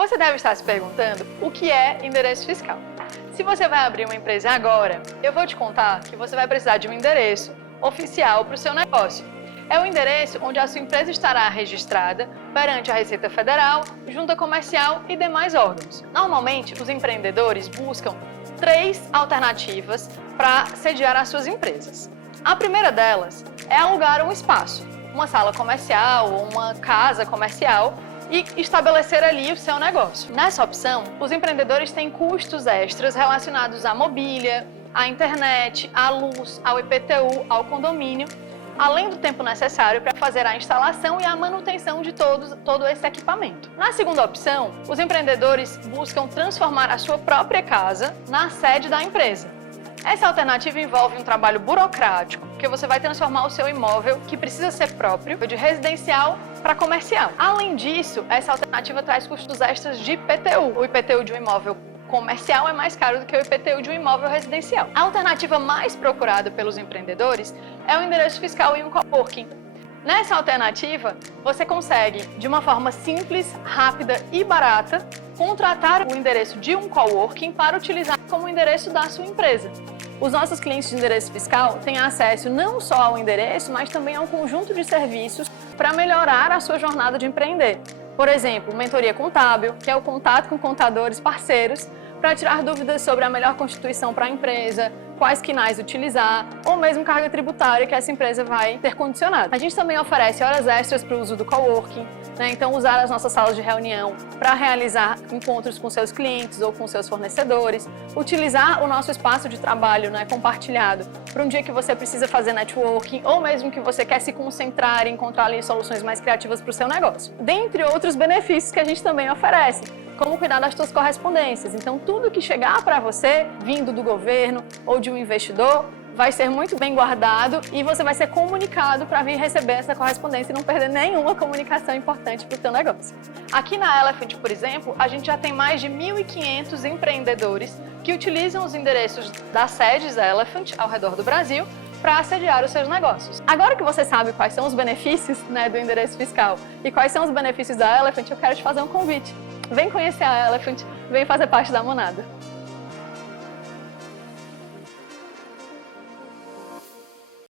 Você deve estar se perguntando o que é endereço fiscal. Se você vai abrir uma empresa agora, eu vou te contar que você vai precisar de um endereço oficial para o seu negócio. É o endereço onde a sua empresa estará registrada perante a Receita Federal, Junta Comercial e demais órgãos. Normalmente, os empreendedores buscam 3 alternativas para sediar as suas empresas. A primeira delas é alugar um espaço, uma sala comercial ou uma casa comercial e estabelecer ali o seu negócio. Nessa opção, os empreendedores têm custos extras relacionados à mobília, à internet, à luz, ao IPTU, ao condomínio, além do tempo necessário para fazer a instalação e a manutenção de todo esse equipamento. Na segunda opção, os empreendedores buscam transformar a sua própria casa na sede da empresa. Essa alternativa envolve um trabalho burocrático, porque você vai transformar o seu imóvel, que precisa ser próprio, de residencial para comercial. Além disso, essa alternativa traz custos extras de IPTU. O IPTU de um imóvel comercial é mais caro do que o IPTU de um imóvel residencial. A alternativa mais procurada pelos empreendedores é o endereço fiscal em um coworking. Nessa alternativa, você consegue, de uma forma simples, rápida e barata, contratar o endereço de um coworking para utilizar como endereço da sua empresa. Os nossos clientes de endereço fiscal têm acesso não só ao endereço, mas também a um conjunto de serviços para melhorar a sua jornada de empreender. Por exemplo, mentoria contábil, que é o contato com contadores parceiros para tirar dúvidas sobre a melhor constituição para a empresa, quais quinais utilizar, ou mesmo carga tributária que essa empresa vai ter condicionado. A gente também oferece horas extras para o uso do coworking, então usar as nossas salas de reunião para realizar encontros com seus clientes ou com seus fornecedores, utilizar o nosso espaço de trabalho compartilhado para um dia que você precisa fazer networking ou mesmo que você quer se concentrar e encontrar ali soluções mais criativas para o seu negócio. Dentre outros benefícios que a gente também oferece, como cuidar das suas correspondências. Então, tudo que chegar para você, vindo do governo ou de um investidor, vai ser muito bem guardado e você vai ser comunicado para vir receber essa correspondência e não perder nenhuma comunicação importante para o seu negócio. Aqui na Elephant, por exemplo, a gente já tem mais de 1.500 empreendedores que utilizam os endereços das sedes Elephant ao redor do Brasil para assediar os seus negócios. Agora que você sabe quais são os benefícios do endereço fiscal e quais são os benefícios da Elephant, eu quero te fazer um convite. Vem conhecer a Elephant, vem fazer parte da Monada.